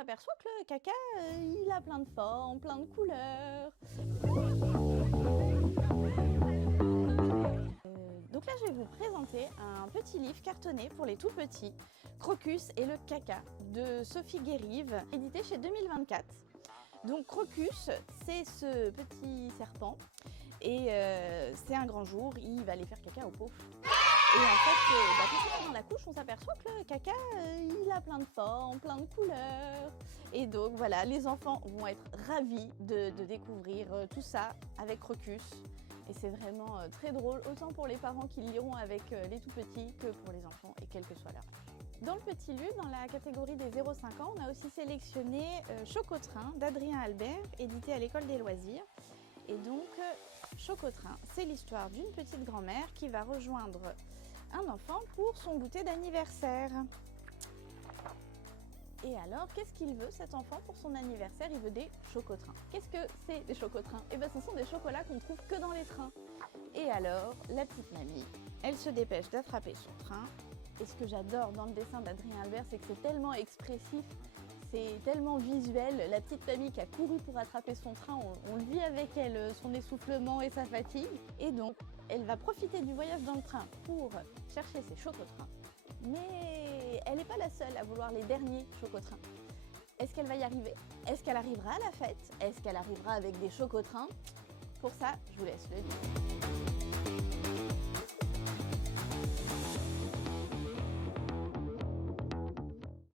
On s'aperçoit que le caca, il a plein de formes, plein de couleurs. Donc là, je vais vous présenter un petit livre cartonné pour les tout petits, Crocus et le caca, de Sophie Guérive, édité chez 2024. Donc Crocus, c'est ce petit serpent et c'est un grand jour, il va aller faire caca au pot. Et en fait, quand on est dans la couche, on s'aperçoit que le caca, il a plein de formes, plein de couleurs. Et donc voilà, les enfants vont être ravis de découvrir tout ça avec Crocus. Et c'est vraiment très drôle, autant pour les parents qui liront avec les tout petits que pour les enfants, et quel que soit leur âge. Dans le petit lu, dans la catégorie des 0-5 ans, on a aussi sélectionné Chocotrain d'Adrien Albert, édité à l'École des loisirs. Et donc, Chocotrain, c'est l'histoire d'une petite grand-mère qui va rejoindre un enfant pour son goûter d'anniversaire. Et alors, qu'est-ce qu'il veut cet enfant pour son anniversaire? Il veut des chocotrains. Qu'est-ce que c'est des chocotrains? Eh bien, ce sont des chocolats qu'on trouve que dans les trains. Et alors, la petite mamie, elle se dépêche d'attraper son train. Et ce que j'adore dans le dessin d'Adrien Albert, c'est que c'est tellement expressif, c'est tellement visuel. La petite mamie qui a couru pour attraper son train, on le vit avec elle, son essoufflement et sa fatigue. Et donc, elle va profiter du voyage dans le train pour chercher ses chocotrains. Mais elle n'est pas la seule à vouloir les derniers chocotrains. Est-ce qu'elle va y arriver? Est-ce qu'elle arrivera à la fête? Est-ce qu'elle arrivera avec des chocotrains? Pour ça, je vous laisse le lire.